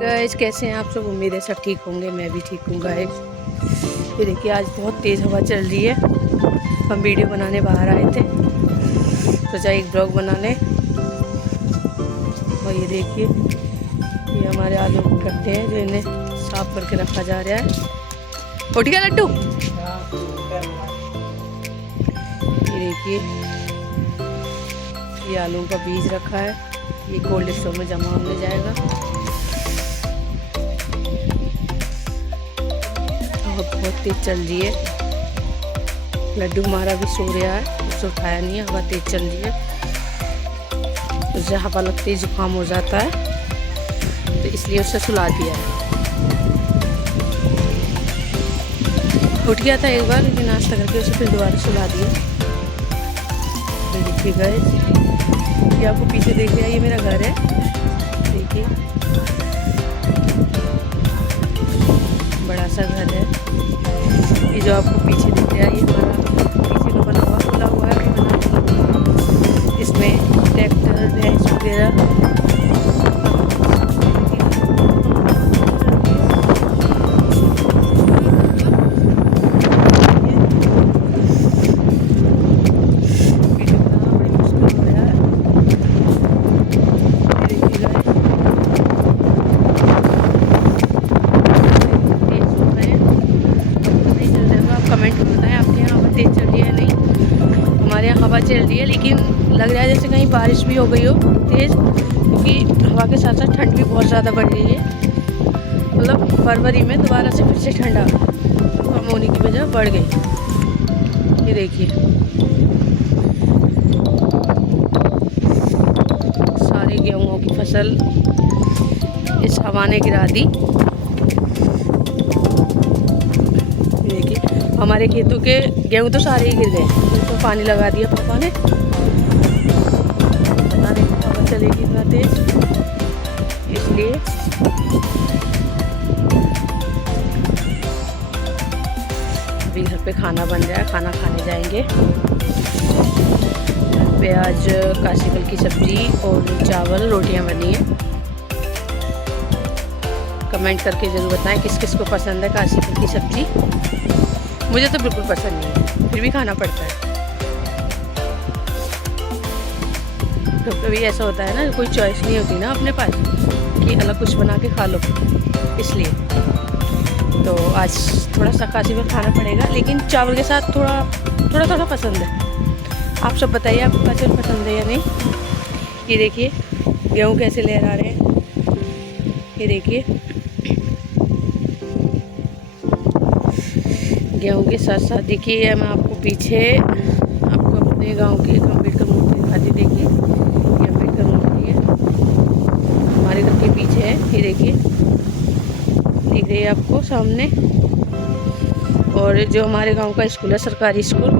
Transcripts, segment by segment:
Guys कैसे हैं आप सब। उम्मीद है सब ठीक होंगे, मैं भी ठीक हूँ गाइस। ये देखिए आज बहुत तेज़ हवा चल रही है। हम वीडियो बनाने बाहर आए थे, सोचा एक ब्लॉग बना लें। और ये देखिए ये हमारे आलू के गड्ढे हैं जो इन्हें साफ करके रखा जा रहा है। उठ गया लड्डू। ये देखिए ये आलू का बीज रखा है, ये कोल्ड स्टोर में जमा होने जाएगा। बहुत तेज चल रही है। लड्डू हमारा भी सो रहा है, उसे उठाया नहीं है, हवा तेज चल रही है। उसे हवा लगते ही जुकाम हो जाता है, तो इसलिए उसे सुला दिया है। उठ गया था एक बार, लेकिन नाश्ता करके उसे फिर दोबारा सुला दिया। ये देखिए गाइस, ये आपको पीछे देख रहा है, ये मेरा घर है। देखिए बड़ा सा घर है। ये जो आपको पीछे दिख रहा है, ये हमारा पीछे का बना हुआ खुला हुआ है, इसमें ट्रैक्टर भैंस वगैरह तेज चल रही है नहीं। हमारे यहाँ हवा चल रही है, लेकिन लग रहा है जैसे कहीं बारिश भी हो गई हो तेज़, क्योंकि हवा के साथ साथ ठंड भी बहुत ज़्यादा बढ़ रही है। मतलब फरवरी में दोबारा से फिर से ठंडा कम होने की वजह बढ़ गई। ये देखिए सारे गेहूँ की फसल इस हवा ने गिरा दी। हमारे खेतों के गेहूं तो सारे ही गिर गए, तो पानी लगा दिया पापा ने। पता नहीं हवा चलेगी इतना तेज, इसलिए अभी घर पे खाना बन रहा है, खाना खाने जाएंगे। घर पे आज काशी फल की सब्जी और चावल रोटियां बनी है। कमेंट करके ज़रूर बताएं किस किस को पसंद है काशी फल की सब्जी। मुझे तो बिल्कुल पसंद नहीं है, फिर भी खाना पड़ता है। तो कभी ऐसा होता है ना, कोई चॉइस नहीं होती ना अपने पास कि अलग कुछ बना के खा लो, इसलिए तो आज थोड़ा सा काशी फल खाना पड़ेगा। लेकिन चावल के साथ थोड़ा पसंद है। आप सब बताइए आपको काशी फल पसंद है या नहीं। ये देखिए गेहूँ कैसे लहरा रहे हैं। ये देखिए गेहूँ के साथ साथ देखिए मैं आपको पीछे आपको अपने गांव की एक अम्बेडकर मूर्ति दिखाती। देखिए ये अम्बेडकर मूर्ति है, हमारे घर के पीछे है। ये देखिए दिख रही है आपको सामने। और जो हमारे गांव का स्कूल है, सरकारी स्कूल,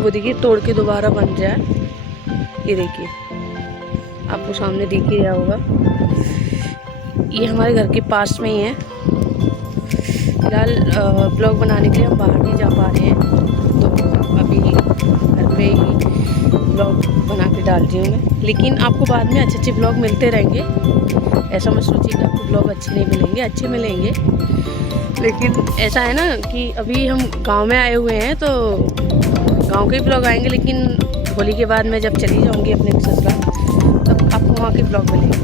वो देखिए तोड़ के दोबारा बन रहा है। ये देखिए आपको सामने दिख ही रहा होगा। ये हमारे घर के पास में ही है। फिलहाल ब्लॉग बनाने के लिए हम बाहर नहीं जा पा रहे हैं, तो अभी घर पे ही ब्लॉग बना के डाल रही हूँ मैं। लेकिन आपको बाद में अच्छे ब्लॉग मिलते रहेंगे। ऐसा मत सोचिए कि आपको ब्लॉग अच्छे नहीं मिलेंगे, अच्छे मिलेंगे। लेकिन ऐसा है ना कि अभी हम गांव में आए हुए हैं, तो गांव के ब्लॉग आएंगे। लेकिन होली के बाद मैं जब चली जाऊँगी अपने ससुराल, तब आपको वहाँ के ब्लॉग मिलेंगे।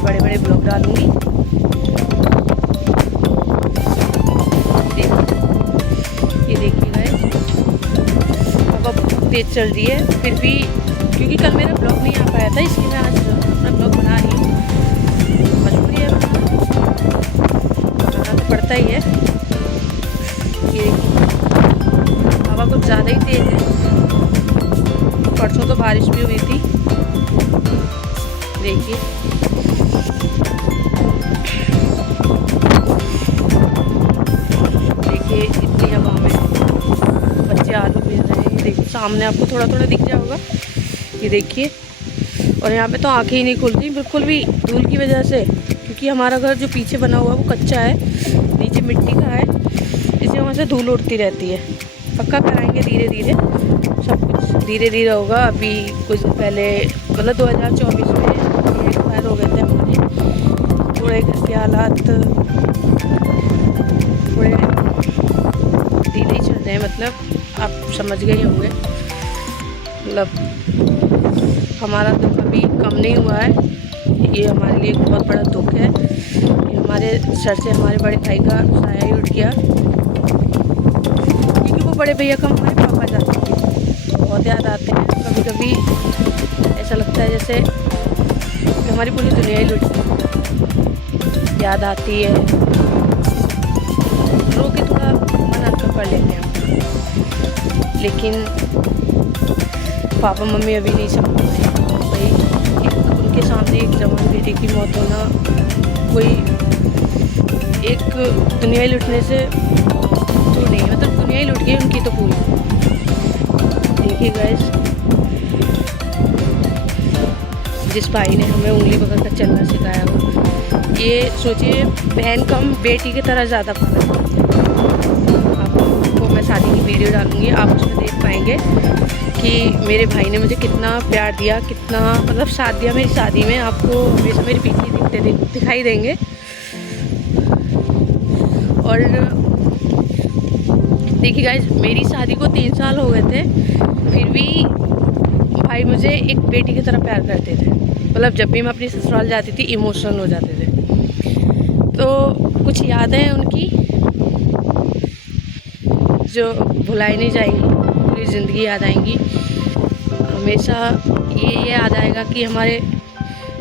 बड़े बड़े ब्लॉग डालूँगी। ये देखिए गाइस हवा बहुत तेज चल रही है, फिर भी क्योंकि कल मेरा ब्लॉग नहीं आ पाया था, इसलिए मैं आज अपना ब्लॉग बना रही हूँ। मजबूरी है, बनाना तो पड़ता ही है। ये हवा कुछ ज़्यादा ही तेज है। परसों तो बारिश भी हुई थी। देखिए इतनी हवा में बच्चे आलू बेच रहे हैं। ये देखिए सामने आपको थोड़ा दिख रहा होगा। ये देखिए, और यहाँ पे तो आंखें ही नहीं खुलती बिल्कुल भी धूल की वजह से, क्योंकि हमारा घर जो पीछे बना हुआ है वो कच्चा है, नीचे मिट्टी का है, इसलिए वहाँ से धूल उड़ती रहती है। पक्का कराएंगे धीरे धीरे, सब कुछ धीरे धीरे होगा। अभी कुछ दिन पहले मतलब 2024 में एक्सपायर हो गए थे हमारे थोड़े घर के हालात थोड़े ढीले ही चल रहे हैं, मतलब आप समझ गए होंगे। मतलब हमारा दुख अभी कम नहीं हुआ है, ये हमारे लिए एक बहुत बड़ा दुख है कि हमारे सर से हमारे बड़े भाई का साया ही उठ गया, क्योंकि वो बड़े भैया का हमारे पापा जाते थे, बहुत याद आते हैं। कभी कभी ऐसा लगता है जैसे कि हमारी पूरी दुनिया ही लुट गई, याद आती है, रो के थोड़ा मन हल्का कर लेते हैं। लेकिन पापा मम्मी अभी नहीं समझ पाए भाई, उनके सामने एक जवान बेटे की मौत होना कोई एक दुनिया ही लुटने से तो नहीं, मतलब दुनिया ही लुट गई उनकी तो पूरी। देखिए गाइस, जिस भाई ने हमें उंगली पकड़ कर चलना सिखाया हो, ये सोचिए बहन कम बेटी की तरह ज़्यादा पाला। आपको मैं शादी की वीडियो डालूंगी, आप उसमें देख पाएंगे कि मेरे भाई ने मुझे कितना प्यार दिया, कितना मतलब साथ दिया मेरी शादी में। आपको हमेशा मेरे पीछे दिखाई देंगे। और देखिए गाइस, मेरी शादी को 3 साल हो गए थे, फिर भी भाई मुझे एक बेटी की तरह प्यार करते थे। मतलब जब भी मैं अपनी ससुराल जाती थी इमोशनल हो जाते थे। तो कुछ यादें हैं उनकी जो भुलाई नहीं जाएंगी, पूरी ज़िंदगी याद आएंगी। हमेशा ये याद आएगा कि हमारे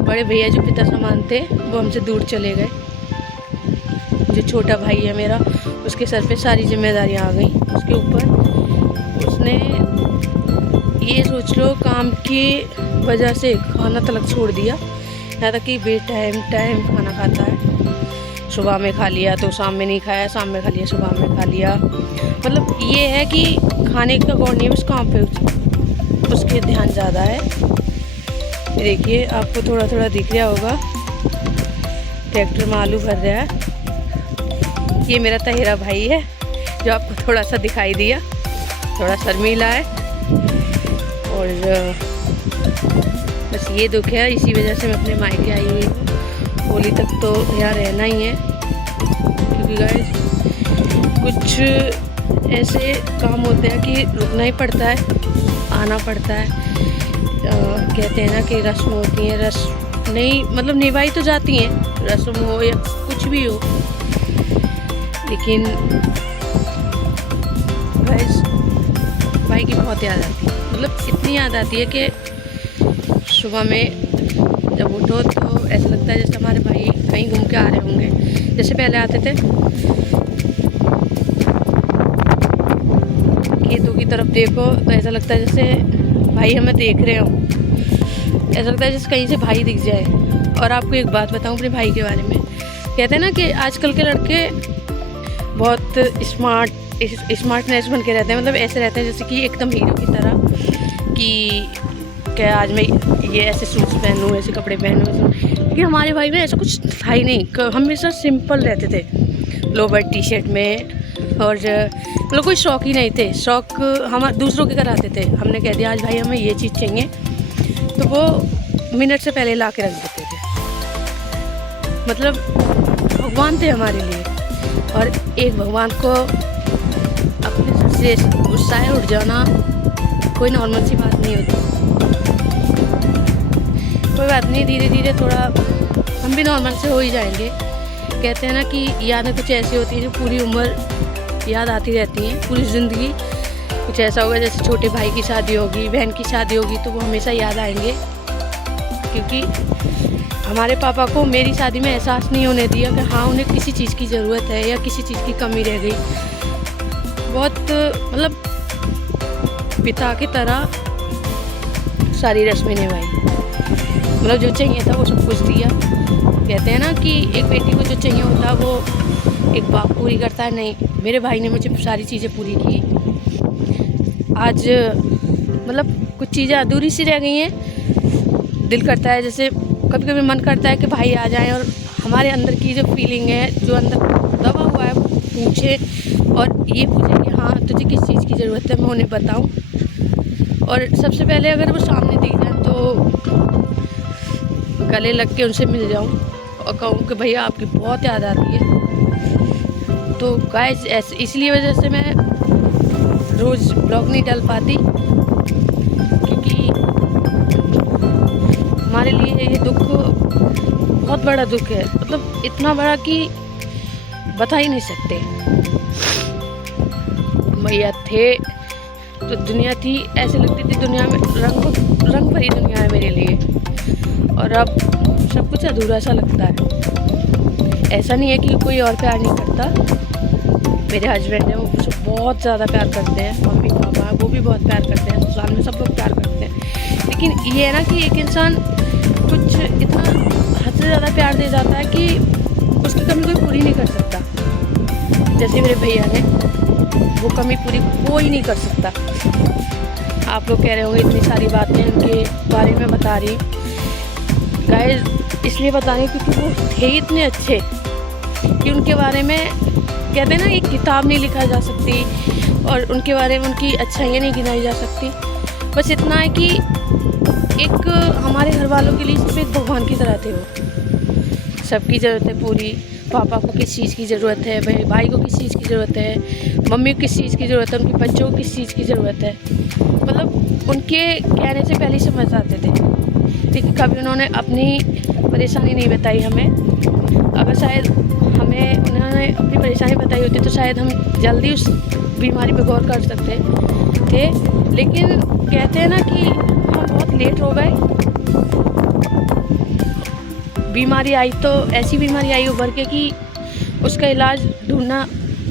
बड़े भैया जो पिता समान थे वो हमसे दूर चले गए। जो छोटा भाई है मेरा, उसके सर पे सारी जिम्मेदारियां आ गई उसके ऊपर। उसने ये सोच लो काम की वजह से खाना तलक छोड़ दिया, यहाँ तक कि टाइम खाना खाता है। सुबह में खा लिया तो शाम में नहीं खाया, शाम में खा लिया सुबह में खा लिया। मतलब ये है कि खाने का गौर नहीं है, बस काम पे उसके ध्यान ज़्यादा है। देखिए आपको थोड़ा थोड़ा दिख रहा होगा, ट्रैक्टर में आलू भर रहा है। ये मेरा तहेरा भाई है जो आपको थोड़ा सा दिखाई दिया, थोड़ा शर्मीला है। और बस ये दुख है, इसी वजह से मैं अपने मायके आई हुई हूँ। होली तक तो यहाँ रहना ही है, क्योंकि गाइस कुछ ऐसे काम होते हैं कि रुकना ही पड़ता है, आना पड़ता है। कहते हैं ना कि रस्म होती हैं, रस्म नहीं मतलब निभाई तो जाती हैं, रस्म हो या कुछ भी हो। लेकिन गाइस भाई की बहुत याद आती है, मतलब इतनी याद आती है कि सुबह में जब उठो तो ऐसा लगता है जैसे हमारे भाई कहीं घूम के आ रहे होंगे। जैसे पहले आते थे खेतों की तरफ देखो तो ऐसा लगता है जैसे भाई हमें देख रहे हो, ऐसा लगता है जैसे कहीं से भाई दिख जाए। और आपको एक बात बताऊं अपने भाई के बारे में, कहते हैं ना कि आजकल के लड़के बहुत स्मार्टनेस बन के रहते हैं, मतलब ऐसे रहते हैं जैसे कि एकदम हीरो की तरह कि क्या आज मैं ये ऐसे सूट्स पहनूँ, ऐसे कपड़े पहनूँ। लेकिन हमारे भाई में ऐसा कुछ था ही नहीं, हमेशा सिंपल रहते थे, लोवर टी शर्ट में। और मतलब कोई शौक ही नहीं थे, शौक हम दूसरों के कराते थे। हमने कह दिया आज भाई हमें ये चीज़ चाहिए, तो वो मिनट से पहले ला के रख देते थे। मतलब भगवान थे हमारे लिए। और एक भगवान को अपने से गुस्सा उठ जाना कोई नॉर्मल सी बात नहीं होती। कोई बात नहीं, धीरे धीरे थोड़ा हम भी नॉर्मल से हो ही जाएंगे। कहते हैं ना कि यादें कुछ ऐसी होती हैं जो पूरी उम्र याद आती रहती हैं, पूरी ज़िंदगी। कुछ ऐसा होगा जैसे छोटे भाई की शादी होगी, बहन की शादी होगी, तो वो हमेशा याद आएंगे। क्योंकि हमारे पापा को मेरी शादी में एहसास नहीं होने दिया कि हाँ उन्हें किसी चीज़ की ज़रूरत है या किसी चीज़ की कमी रह गई। बहुत मतलब पिता की तरह सारी रस्में निभाई, मतलब जो चाहिए था वो सब कुछ दिया। कहते हैं ना कि एक बेटी को जो चाहिए होता है वो एक बाप पूरी करता है, नहीं मेरे भाई ने मुझे सारी चीज़ें पूरी की। आज मतलब कुछ चीज़ें अधूरी सी रह गई हैं। दिल करता है, जैसे कभी कभी मन करता है कि भाई आ जाएं और हमारे अंदर की जो फीलिंग है, जो अंदर दबा हुआ है, वो पूछे और ये पूछे कि हाँ तुझे किस चीज़ की ज़रूरत है, मैं उन्हें बताऊं। और सबसे पहले अगर वो सामने दिख जाए तो गले लग के उनसे मिल जाऊं और कहूँ कि भैया आपकी बहुत याद आती है। तो गाइस ऐसे इसलिए वजह से मैं रोज़ ब्लॉग नहीं डाल पाती, क्योंकि हमारे लिए ये दुख बहुत बड़ा दुख है, मतलब इतना बड़ा कि बता ही नहीं सकते। भैया थे तो दुनिया थी, ऐसे लगती थी दुनिया में रंग भरी दुनिया है मेरे लिए, और अब सब कुछ अधूरा सा लगता है। ऐसा नहीं है कि कोई और प्यार नहीं करता, मेरे हस्बैंड हैं वो मुझे बहुत ज़्यादा प्यार करते हैं, मम्मी पापा वो भी बहुत प्यार करते हैं, ससुराल में सब लोग प्यार करते हैं। लेकिन ये है ना कि एक इंसान कुछ इतना हद से ज़्यादा प्यार दे जाता है कि उसकी कमी कोई पूरी नहीं कर सकता। जैसे मेरे भैया ने, वो कमी पूरी कोई नहीं कर सकता। आप लोग कह रहे होंगे इतनी सारी बातें उनके बारे में बता रही, गाइस इसलिए बता रही क्योंकि वो थे इतने अच्छे कि उनके बारे में कहते हैं ना, एक किताब नहीं लिखा जा सकती और उनके बारे में उनकी अच्छाइयाँ नहीं गिनाई जा सकती। बस इतना है कि एक हमारे घर वालों के लिए सिर्फ एक भगवान की तरह थे वो। सबकी ज़रूरतें पूरी, पापा को किस चीज़ की ज़रूरत है, भाई को किस चीज़ की ज़रूरत है, मम्मी को किस चीज़ की ज़रूरत है, उनके बच्चों को किस चीज़ की ज़रूरत है, मतलब उनके कहने से पहले समझ आते थे। लेकिन कभी उन्होंने अपनी परेशानी नहीं बताई हमें। अगर शायद हमें उन्होंने अपनी परेशानी बताई होती तो शायद हम जल्दी उस बीमारी पर गौर कर सकते थे। लेकिन कहते हैं ना कि हम बहुत लेट हो गए, बीमारी आई तो ऐसी बीमारी आई उभर के कि उसका इलाज ढूंढना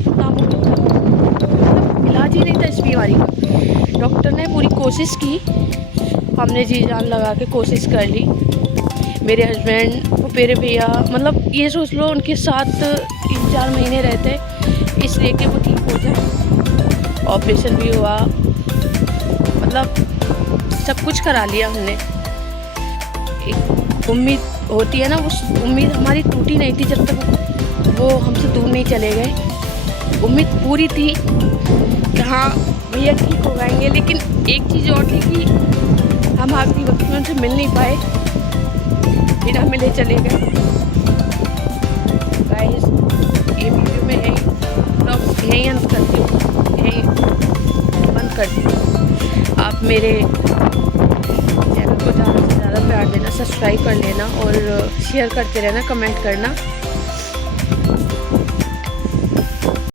नामुमकिन था, मतलब इलाज ही नहीं था इस बीमारी का। डॉक्टर ने पूरी कोशिश की, हमने जी जान लगा के कोशिश कर ली। मेरे हस्बैंड, मेरे भैया, मतलब ये सोच लो उनके साथ 3-4 महीने रहते इसलिए कि वो ठीक हो जाए। ऑपरेशन भी हुआ, मतलब सब कुछ करा लिया हमने। एक उम्मीद होती है ना, उस उम्मीद हमारी टूटी नहीं थी जब तक वो हमसे दूर नहीं चले गए। उम्मीद पूरी थी कि हाँ भैया ठीक हो जाएंगे। लेकिन एक चीज़ और थी कि हम आखिरी वक्त में उनसे मिल नहीं पाए, फिर हमें ले चले गए। गाइस ये वीडियो में यही अंत करती हूँ, यही बंद करती हूँ। आप मेरे चैनल को ज़्यादा से ज़्यादा प्यार देना, सब्सक्राइब कर लेना और शेयर करते रहना, कमेंट करना।